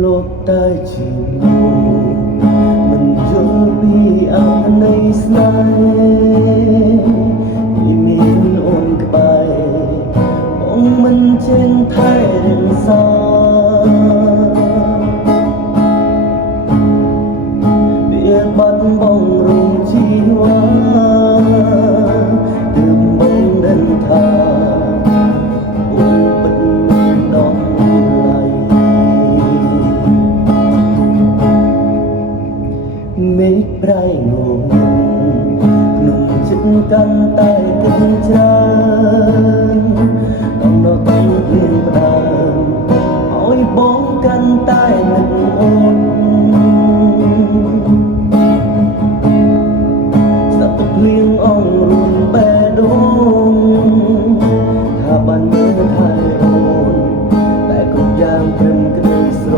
លោកតែជាមិនយល់ពីអត្ថន័យស្នេហ៍មានអូនក្បែរអូនមិនចេះថែរក្សាវាបាត់បង់រងជីវ៉ាទើបមិនដឹងថាអូនពិតមិនដល់មេឃប្រៃងងក្នុងចិត្តកាន់តែគិតច្រើនដំណោះតាំងភ្លៀងផ្ដើមឲ្យបងកាន់តែនឹកអូនស្ដាប់ទឹកភ្លៀងអងរួនបេះដូងថាបានមើលថែអូនតែគ្រប់យ៉ាងត្រឹមក្តីស្រ